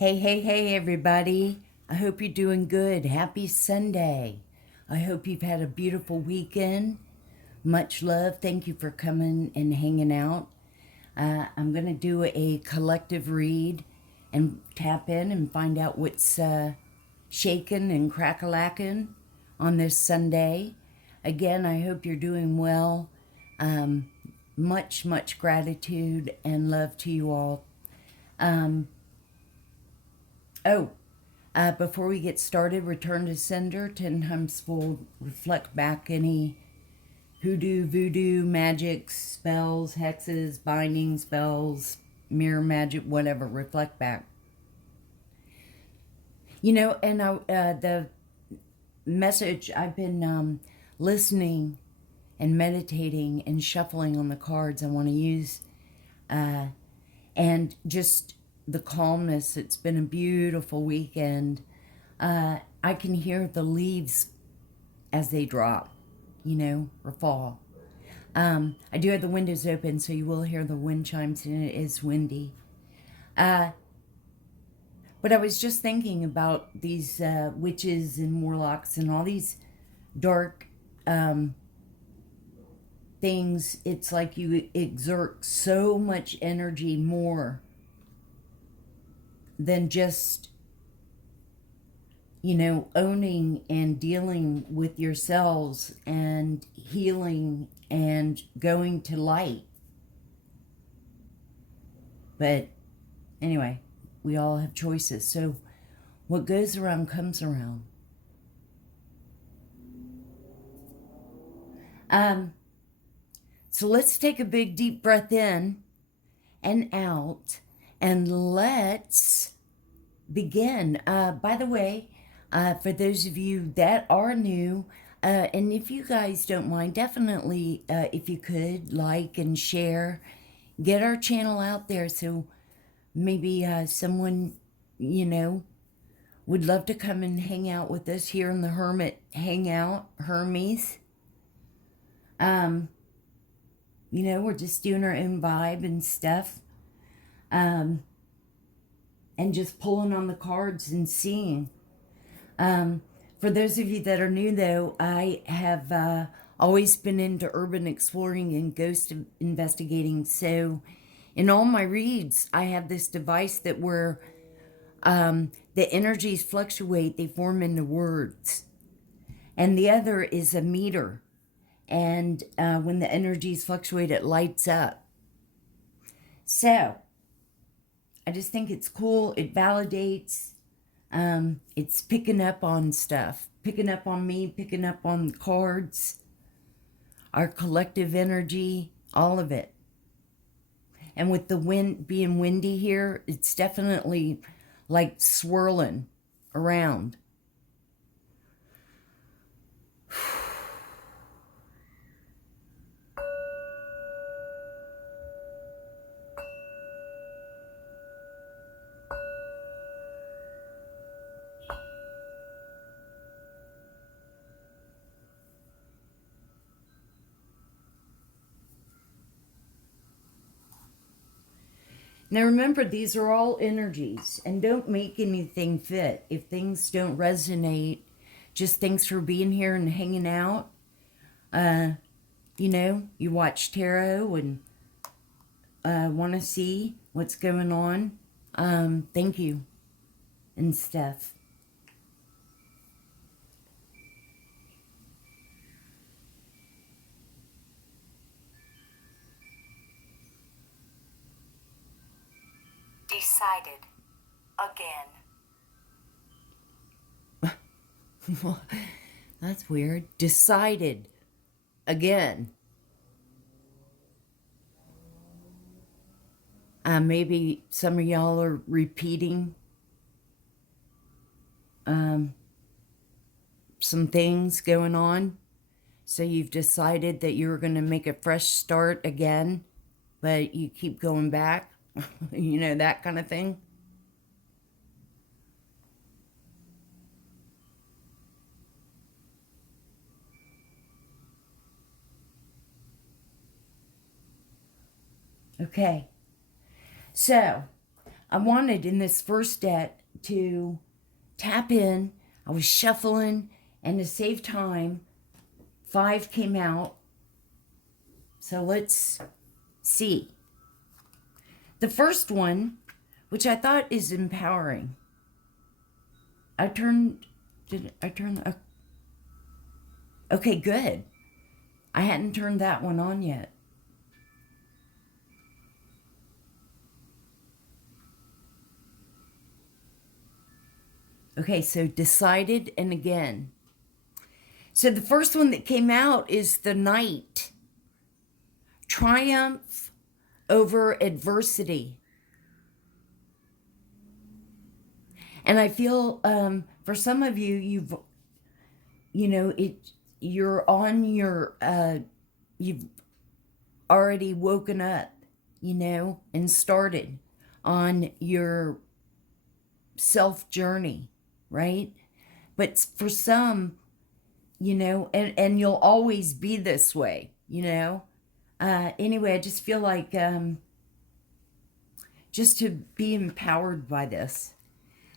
Hey, everybody. I hope you're doing good. Happy Sunday. I hope you've had a beautiful weekend. Much love. Thank you for coming and hanging out. I'm going to do a collective read and tap in and find out what's shaking and crack-a-lacking on this Sunday. Again, I hope you're doing well. Much gratitude and love to you all. Before we get started, return to sender, 10 times full, reflect back any hoodoo, voodoo, magic, spells, hexes, binding spells, mirror magic, whatever, reflect back. You know, and the message, I've been listening and meditating and shuffling on the cards I want to use, and just the calmness. It's been a beautiful weekend. I can hear the leaves as they drop, or fall. I do have the windows open, so you will hear the wind chimes, and it is windy. But I was just thinking about these witches and warlocks and all these dark things. It's like you exert so much energy more than just, owning and dealing with yourselves and healing and going to light. But anyway, we all have choices. So what goes around comes around. So let's take a big deep breath in and out. And let's begin. By the way, for those of you that are new, and if you guys don't mind, definitely, if you could, like and share, get our channel out there so maybe someone, would love to come and hang out with us here in the Hermit Hangout, Hermes. We're just doing our own vibe and stuff. And just pulling on the cards and seeing. For those of you that are new, though, I have always been into urban exploring and ghost investigating. So in all my reads, I have this device that where the energies fluctuate, they form into words. And the other is a meter. And when the energies fluctuate, it lights up. So I just think it's cool. It validates. It's picking up on stuff. Picking up on me, picking up on the cards. Our collective energy, all of it. And with the wind being windy here, it's definitely like swirling around. Now remember, these are all energies, and don't make anything fit. If things don't resonate, just thanks for being here and hanging out. You watch tarot and want to see what's going on. Thank you and stuff. Decided again. That's weird. Decided again. Maybe some of y'all are repeating some things going on. So you've decided that you're going to make a fresh start again, but you keep going back. That kind of thing. Okay. So I wanted in this first deck to tap in. I was shuffling, and to save time, 5 came out. So let's see. The first one, which I thought is empowering. Okay, good. I hadn't turned that one on yet. Okay, so decided and again. So the first one that came out is the Knight. Triumph over adversity. And I feel for some of you, you're on your, you've already woken up, and started on your self journey, right? But for some, and you'll always be this way, anyway, I just feel like just to be empowered by this.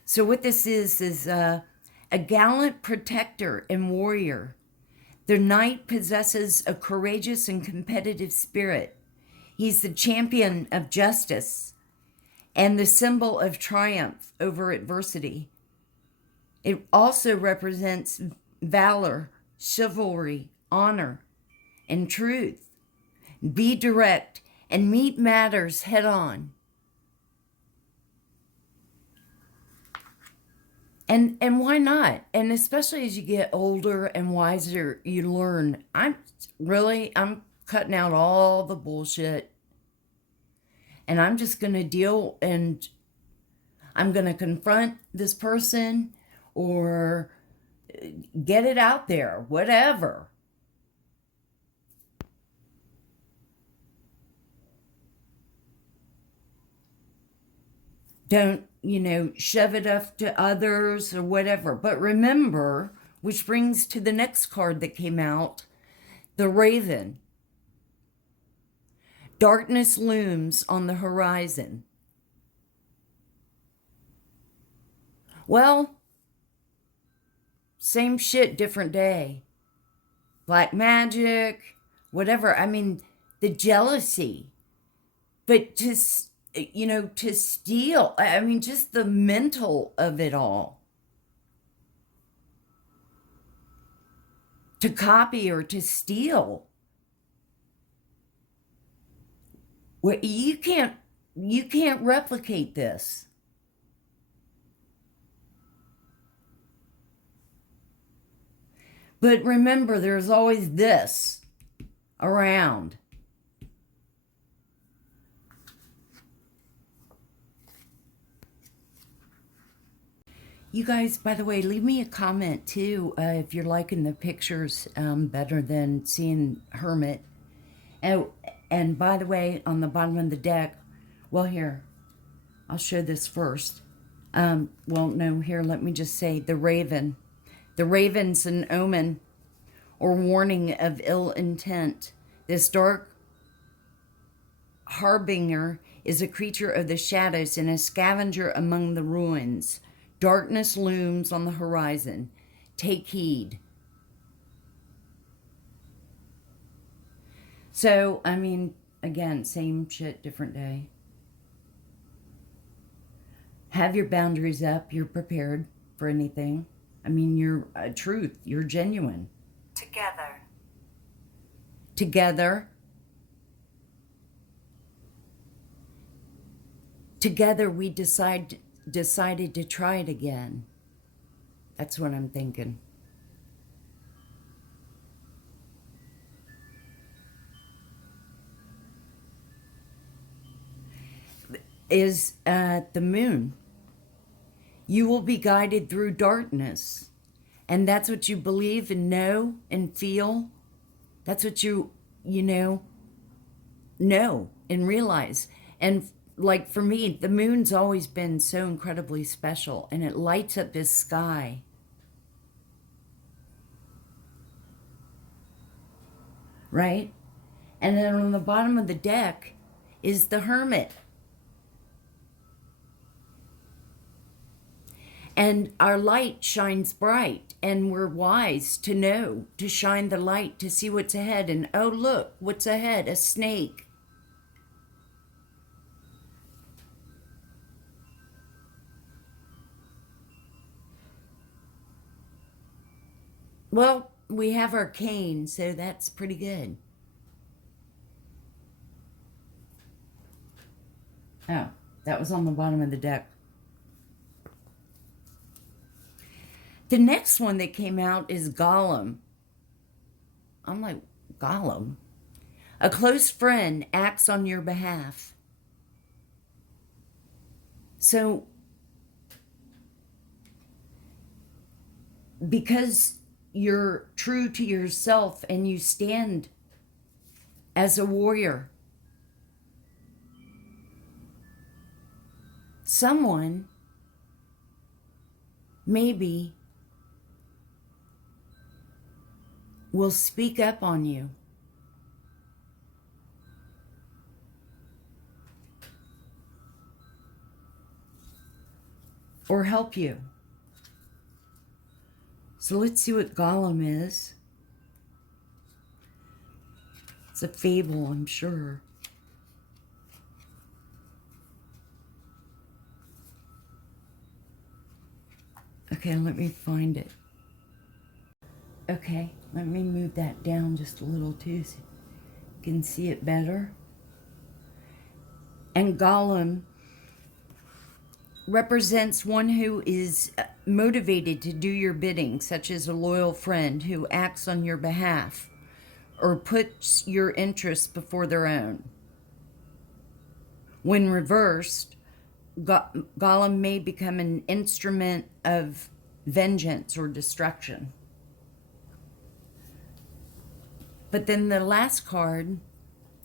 So what this is a gallant protector and warrior. The Knight possesses a courageous and competitive spirit. He's the champion of justice and the symbol of triumph over adversity. It also represents valor, chivalry, honor, and truth. Be direct and meet matters head on. And why not? And especially as you get older and wiser, you learn. I'm cutting out all the bullshit. And I'm just going to deal, and I'm going to confront this person or get it out there, whatever. Don't, shove it up to others or whatever. But remember, which brings to the next card that came out, the Raven. Darkness looms on the horizon. Well, same shit, different day. Black magic, whatever. I mean, the jealousy. But just, to steal. I mean, just the mental of it all. To copy or to steal. Well, you can't replicate this. But remember, there's always this around. You guys, by the way, leave me a comment too if you're liking the pictures better than seeing Hermit. And by the way, on the bottom of the deck, well, here, I'll show this first. Well, no, here, let me just say the Raven. The Raven's an omen or warning of ill intent. This dark harbinger is a creature of the shadows and a scavenger among the ruins. Darkness looms on the horizon. Take heed. So, I mean, again, same shit, different day. Have your boundaries up. You're prepared for anything. I mean, you're truth. You're genuine. Together. Together. Together we decided to try it again. That's what I'm thinking. Is the moon. You will be guided through darkness. And that's what you believe and know and feel. That's what you know and realize. And like for me, the moon's always been so incredibly special, and it lights up this sky. Right? And then on the bottom of the deck is the Hermit. And our light shines bright, and we're wise to know, to shine the light, to see what's ahead. And oh, look, what's ahead? A snake. Well, we have our cane, so that's pretty good. Oh, that was on the bottom of the deck. The next one that came out is Gollum. I'm like, Gollum? A close friend acts on your behalf. So, because you're true to yourself and you stand as a warrior, someone maybe will speak up on you. Or help you. So let's see what Gollum is. It's a fable, I'm sure. Okay, let me find it. Okay, let me move that down just a little too so you can see it better. And Gollum represents one who is motivated to do your bidding, such as a loyal friend who acts on your behalf or puts your interests before their own. When reversed, Gollum may become an instrument of vengeance or destruction. But then the last card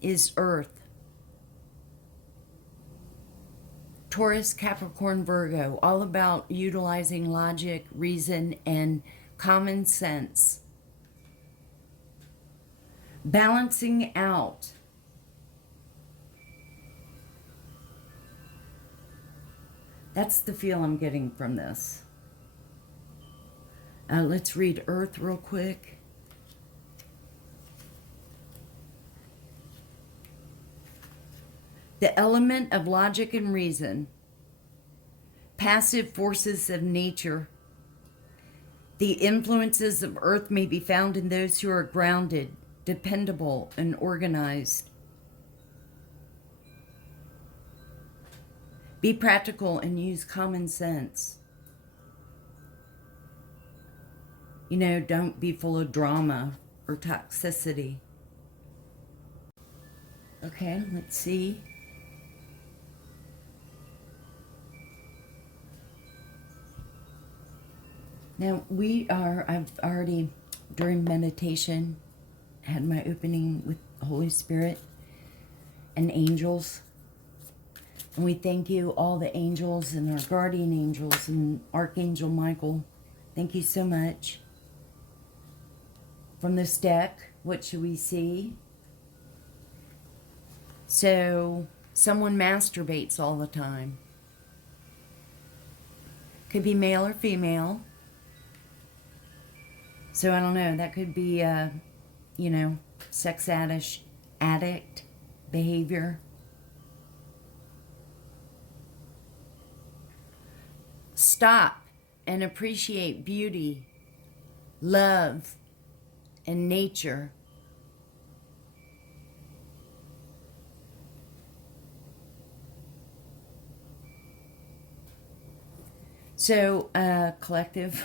is Earth. Taurus, Capricorn, Virgo, all about utilizing logic, reason, and common sense. Balancing out. That's the feel I'm getting from this. Let's read Earth real quick. The element of logic and reason, passive forces of nature. The influences of Earth may be found in those who are grounded, dependable, and organized. Be practical and use common sense. You know, don't be full of drama or toxicity. Okay, let's see. Now I've already, during meditation, had my opening with Holy Spirit and angels. And we thank you, all the angels and our guardian angels and Archangel Michael. Thank you so much. From this deck, what should we see? So, someone masturbates all the time. Could be male or female. So I don't know, that could be, sex addict behavior. Stop and appreciate beauty, love, and nature. So, collective.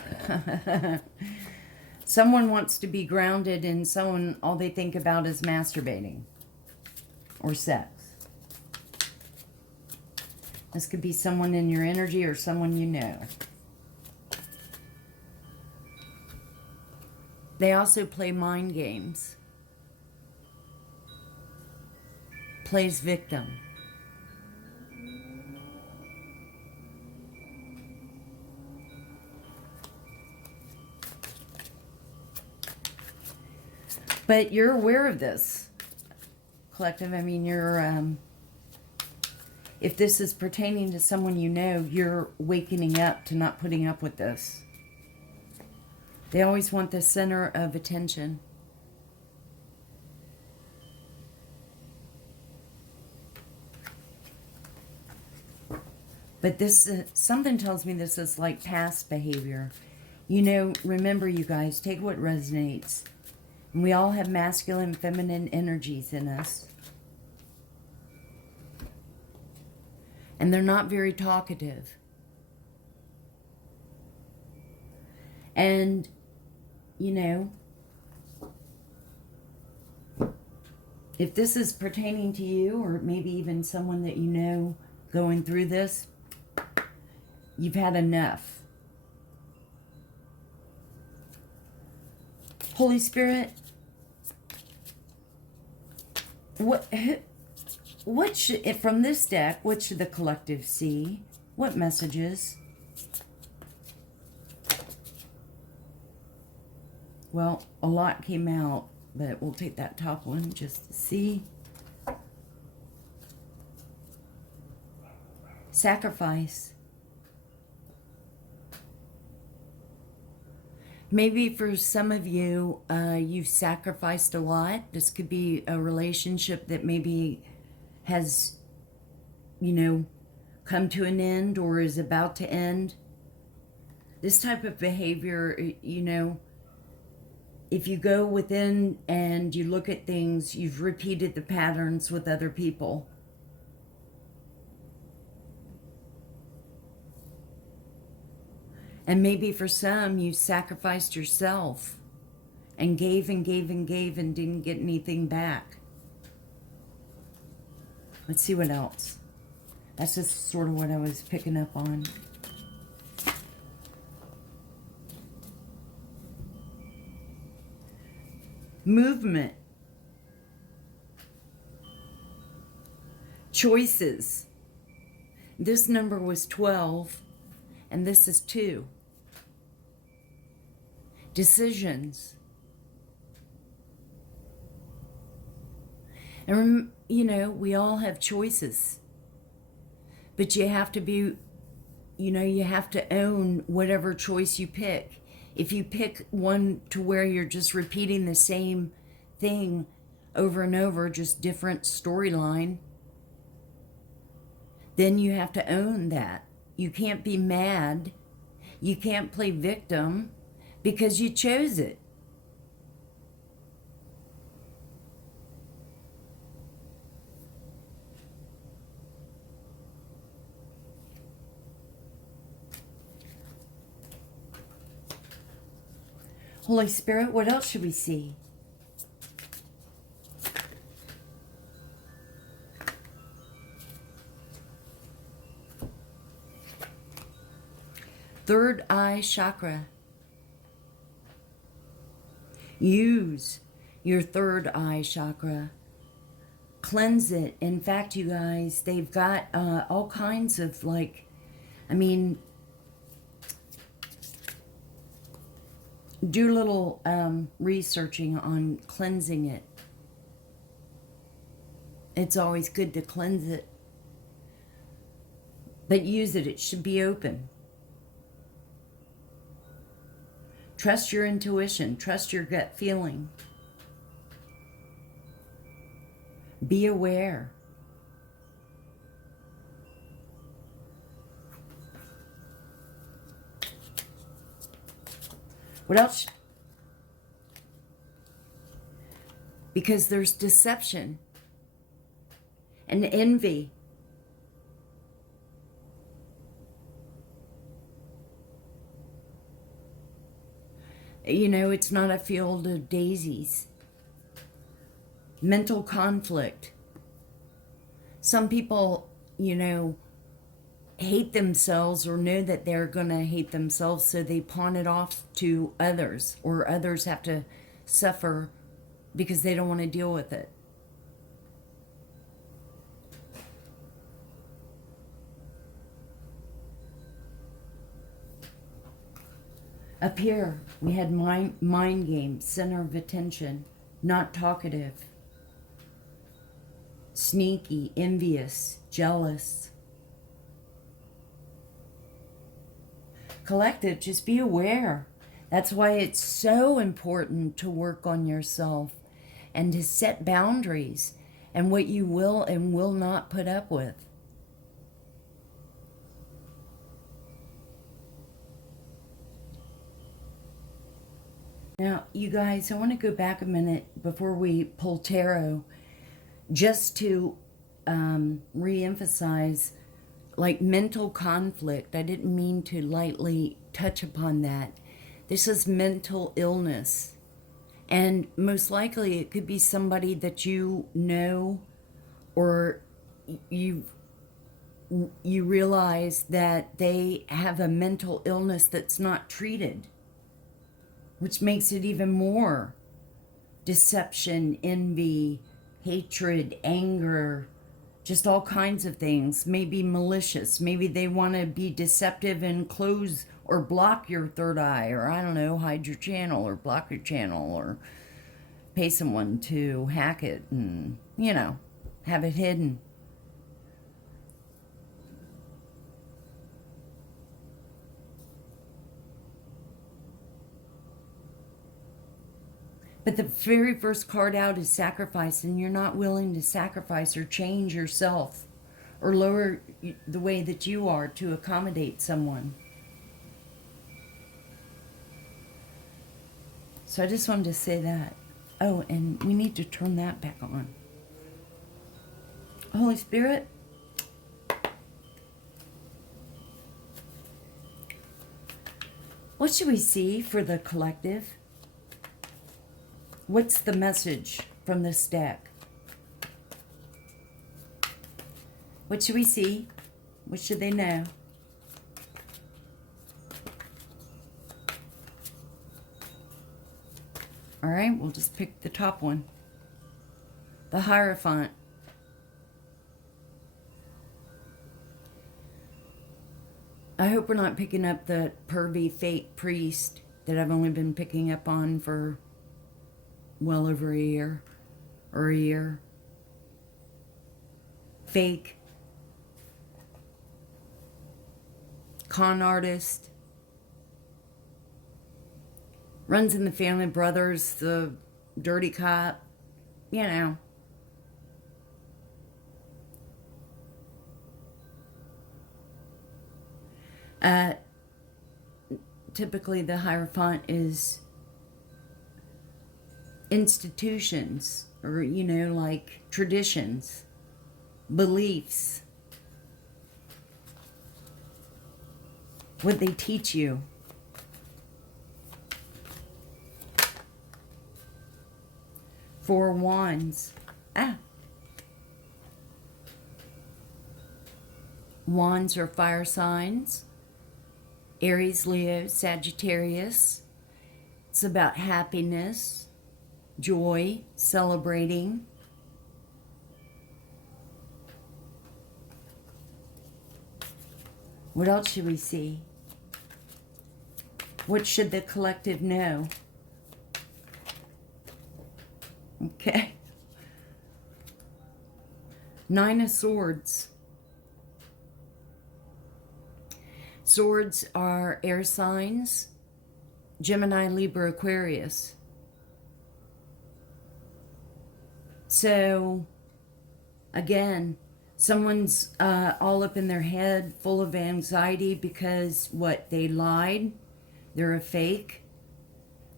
Someone wants to be grounded and someone, all they think about is masturbating or sex. This could be someone in your energy or someone you know. They also play mind games. Plays victim. But you're aware of this, collective. I mean, If this is pertaining to someone you know, you're wakening up to not putting up with this. They always want the center of attention. But this, something tells me this is like past behavior. You know, remember you guys, take what resonates. And we all have masculine and feminine energies in us. And they're not very talkative. And, you know, if this is pertaining to you, or maybe even someone that you know going through this, you've had enough. Holy Spirit, what should, from this deck, what should the collective see? What messages? Well, a lot came out, but we'll take that top one just to see. Sacrifice. Maybe for some of you, you've sacrificed a lot. This could be a relationship that maybe has, you know, come to an end or is about to end. This type of behavior, you know, if you go within and you look at things, you've repeated the patterns with other people. And maybe for some, you sacrificed yourself and gave and gave and gave and didn't get anything back. Let's see what else. That's just sort of what I was picking up on. Movement. Choices. This number was 12, and this is 2. Decisions. And, you know, we all have choices. But you have to be, you know, you have to own whatever choice you pick. If you pick one to where you're just repeating the same thing over and over, just different storyline, then you have to own that. You can't be mad. You can't play victim because you chose it. Holy Spirit, what else should we see? Third eye chakra. Use your third eye chakra. Cleanse it. In fact, you guys, they've got all kinds of, like, I mean, do a little researching on cleansing it. It's always good to cleanse it. But use it. It should be open. Trust your intuition. Trust your gut feeling. Be aware. What else? Because there's deception and envy. You know, it's not a field of daisies. Mental conflict. Some people, you know, hate themselves or know that they're going to hate themselves, so they pawn it off to others, or others have to suffer because they don't want to deal with it. Up here, we had mind games, center of attention, not talkative, sneaky, envious, jealous. Collective, just be aware. That's why it's so important to work on yourself and to set boundaries and what you will and will not put up with. Now, you guys, I want to go back a minute before we pull tarot, just to re-emphasize, like, mental conflict. I didn't mean to lightly touch upon that. This is mental illness. And most likely it could be somebody that you know, or you realize that they have a mental illness that's not treated, which makes it even more deception, envy, hatred, anger, just all kinds of things. Maybe malicious. Maybe they want to be deceptive and close or block your third eye, or I don't know, hide your channel or block your channel, or pay someone to hack it and, you know, have it hidden. But the very first card out is sacrifice, and you're not willing to sacrifice or change yourself or lower the way that you are to accommodate someone. So I just wanted to say that. Oh, and we need to turn that back on. Holy Spirit, what should we see for the collective? What's the message from this deck? What should we see? What should they know? All right, we'll just pick the top one. The Hierophant. I hope we're not picking up the pervy fake priest that I've only been picking up on for well over a year, or a year. Fake. Con artist. Runs in the family, brothers, the dirty cop, you know. Typically the Hierophant is institutions, or, you know, like traditions, beliefs, what they teach you. Four Wands. Wands are fire signs. Aries, Leo, Sagittarius. It's about happiness, joy, celebrating. What else should we see? What should the collective know? Okay. Nine of Swords. Swords are air signs, Gemini, Libra, Aquarius. So, again, someone's all up in their head, full of anxiety because what? They lied. They're a fake.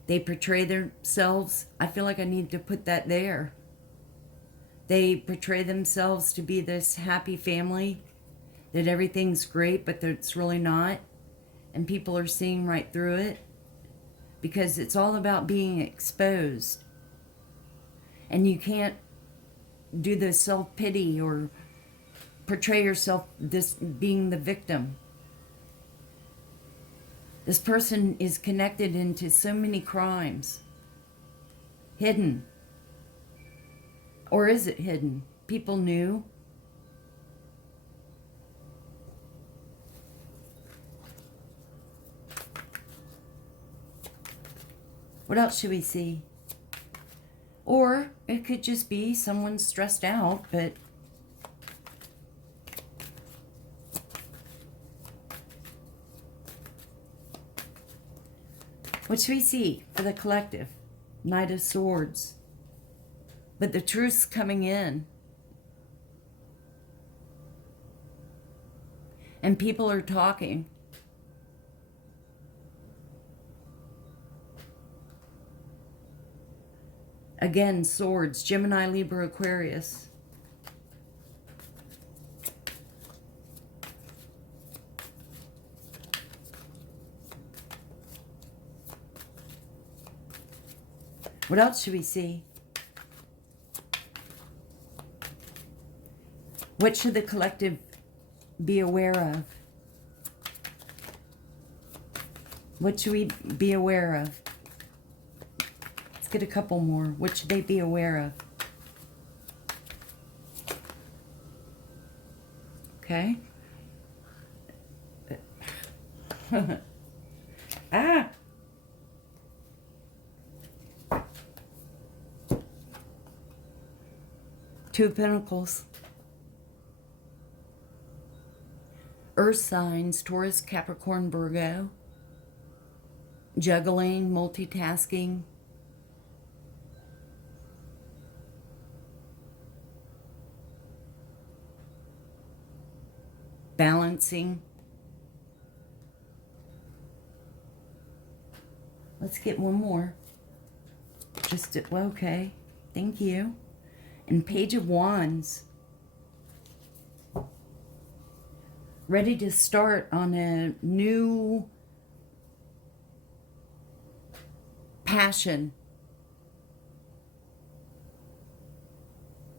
They portray themselves. I feel like I need to put that there. They portray themselves to be this happy family, that everything's great, but it's really not. And people are seeing right through it because it's all about being exposed. And you can't do the self-pity or portray yourself this being the victim. This person is connected into so many crimes. Hidden. Or is it hidden? People knew. What else should we see? Or it could just be someone stressed out, but What should we see for the collective? Knight of Swords. But the truth's coming in. And people are talking. Again, Swords, Gemini, Libra, Aquarius. What else should we see? What should the collective be aware of? What should we be aware of? Let's get a couple more. What should they be aware of? Okay. Ah! Two of Pentacles. Earth signs, Taurus, Capricorn, Virgo. Juggling, multitasking. Balancing. Let's get one more. Well, okay. Thank you. And Page of Wands. Ready to start on a new passion.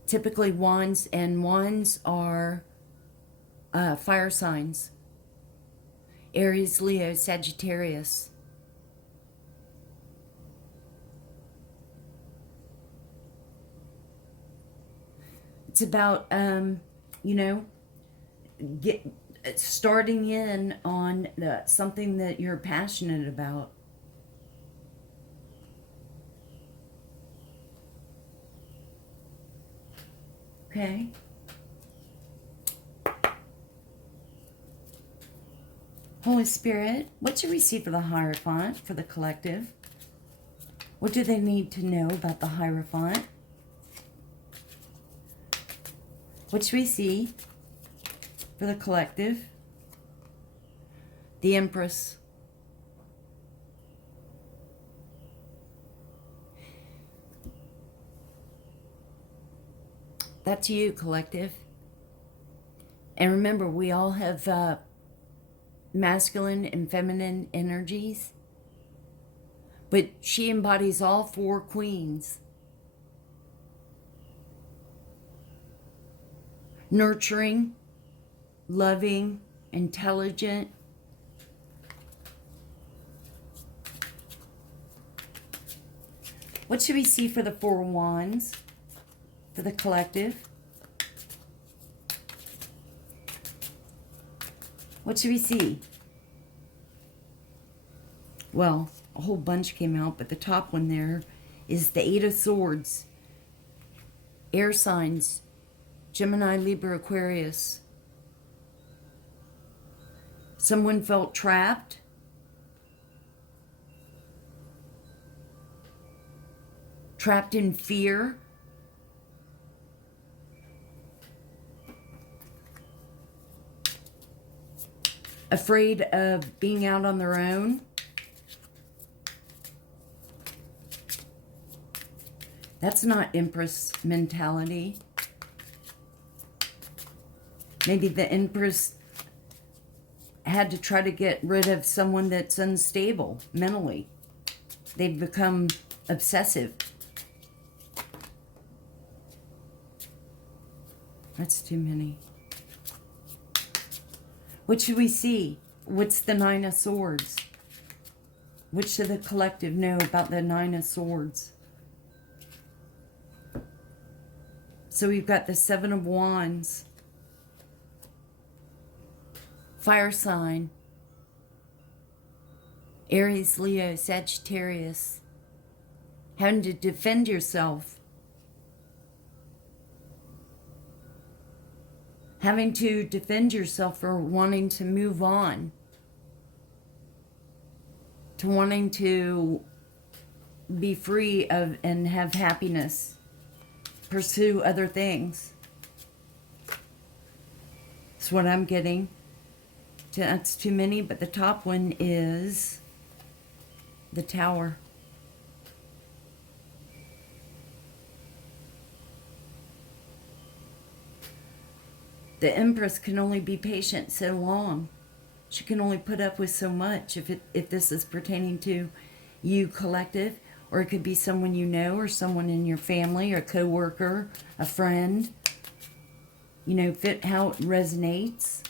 Typically wands are fire signs. Aries, Leo, Sagittarius. It's about, starting in on something that you're passionate about. Okay. Holy Spirit, what should we see for the Hierophant, for the collective? What do they need to know about the Hierophant? What should we see for the collective? The Empress. That's you, collective. And remember, we all have masculine and feminine energies. But she embodies all four queens. Nurturing, loving, intelligent. What should we see for the Four of Wands, for the collective? What should we see? Well, a whole bunch came out, but the top one there is the Eight of Swords. Air signs, Gemini, Libra, Aquarius. Someone felt trapped. Trapped in fear. Afraid of being out on their own. That's not Empress mentality. Maybe the Empress had to try to get rid of someone that's unstable mentally. They've become obsessive. That's too many. What should we see? What's the Nine of Swords? What should the collective know about the Nine of Swords? So we've got the Seven of Wands. Fire sign. Aries, Leo, Sagittarius. Having to defend yourself. Having to defend yourself for wanting to move on. to wanting to be free of and have happiness, pursue other things. That's what I'm getting. That's too many, but the top one is the Tower. The Empress can only be patient so long. She can only put up with so much if this is pertaining to you collective, or it could be someone you know, or someone in your family, or a co-worker, a friend. You know, fit how it resonates.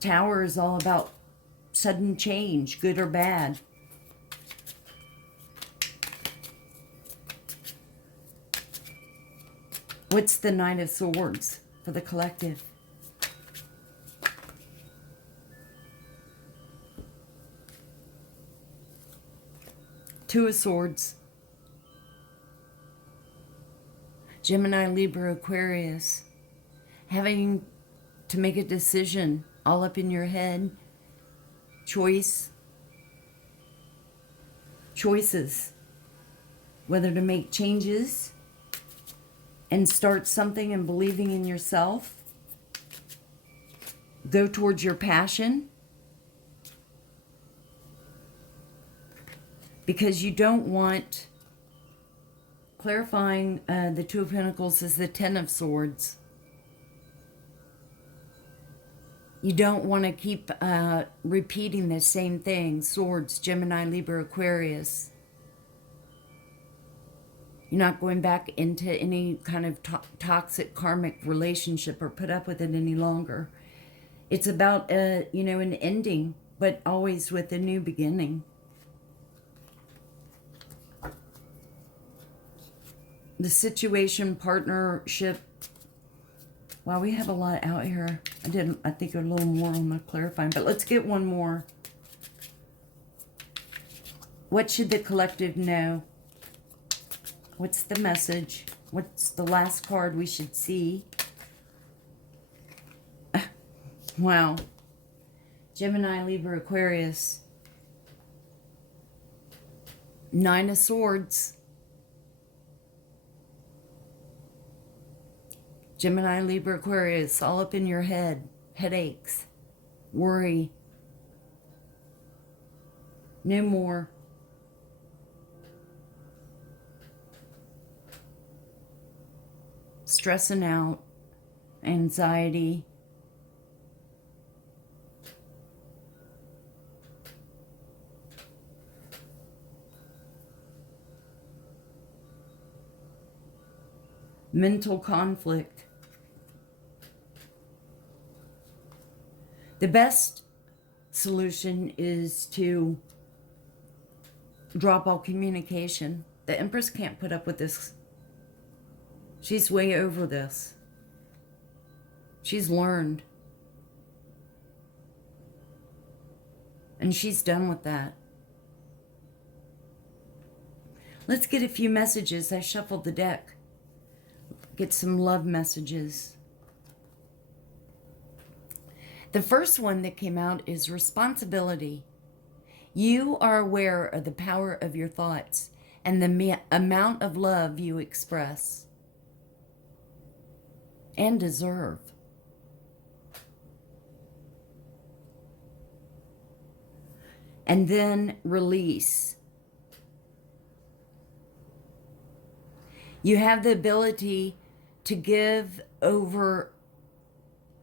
Tower is all about sudden change, good or bad. What's the Knight of Swords for the collective? Two of Swords. Gemini, Libra, Aquarius. Having to make a decision all up in your head. Choices. Whether to make changes and start something and believing in yourself. Go towards your passion. Because you don't want, clarifying the Two of Pentacles is the Ten of Swords. You don't want to keep repeating the same thing. Swords, Gemini, Libra, Aquarius. You're not going back into any kind of toxic karmic relationship or put up with it any longer. It's about, you know, an ending, but always with a new beginning. The situation, partnership. Wow, we have a lot out here. I think a little more on the clarifying, but let's get one more. What should the collective know? What's the message? What's the last card we should see? Wow. Gemini, Libra, Aquarius. Nine of Swords. Gemini, Libra, Aquarius, all up in your head. Headaches. Worry. No more. Stressing out. Anxiety. Mental conflict. The best solution is to drop all communication. The Empress can't put up with this. She's way over this. She's learned. And she's done with that. Let's get a few messages. I shuffled the deck. Get some love messages. The first one that came out is responsibility. You are aware of the power of your thoughts and the amount of love you express and deserve. And then release. You have the ability to give over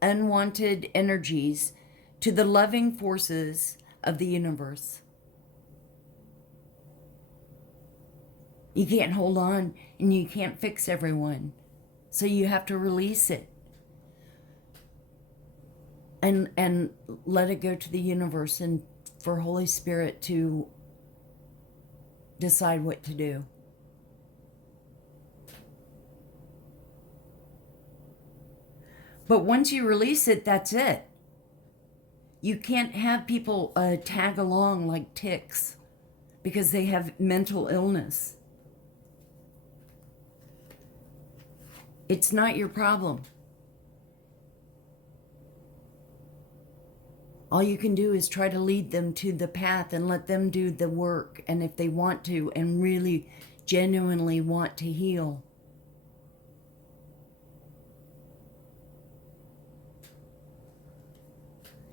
unwanted energies to the loving forces of the universe. You can't hold on and you can't fix everyone. So you have to release it. And let it go to the universe and for Holy Spirit to decide what to do. But once you release it, that's it. You can't have people tag along like ticks because they have mental illness. It's not your problem. All you can do is try to lead them to the path and let them do the work. And if they want to and really genuinely want to heal.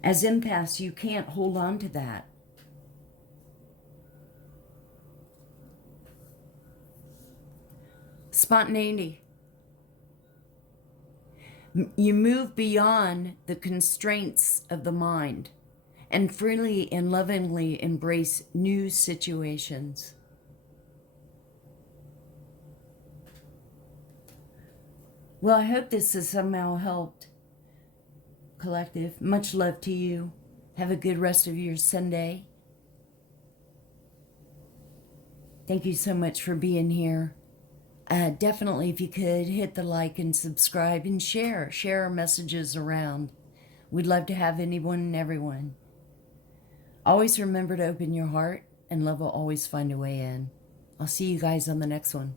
As empaths, you can't hold on to that. Spontaneity. You move beyond the constraints of the mind and freely and lovingly embrace new situations. Well, I hope this has somehow helped, collective. Much love to you. Have a good rest of your Sunday. Thank you so much for being here. Definitely, if you could, hit the like and subscribe and share our messages around. We'd love to have anyone and everyone. Always remember to open your heart, and love will always find a way in. I'll see you guys on the next one.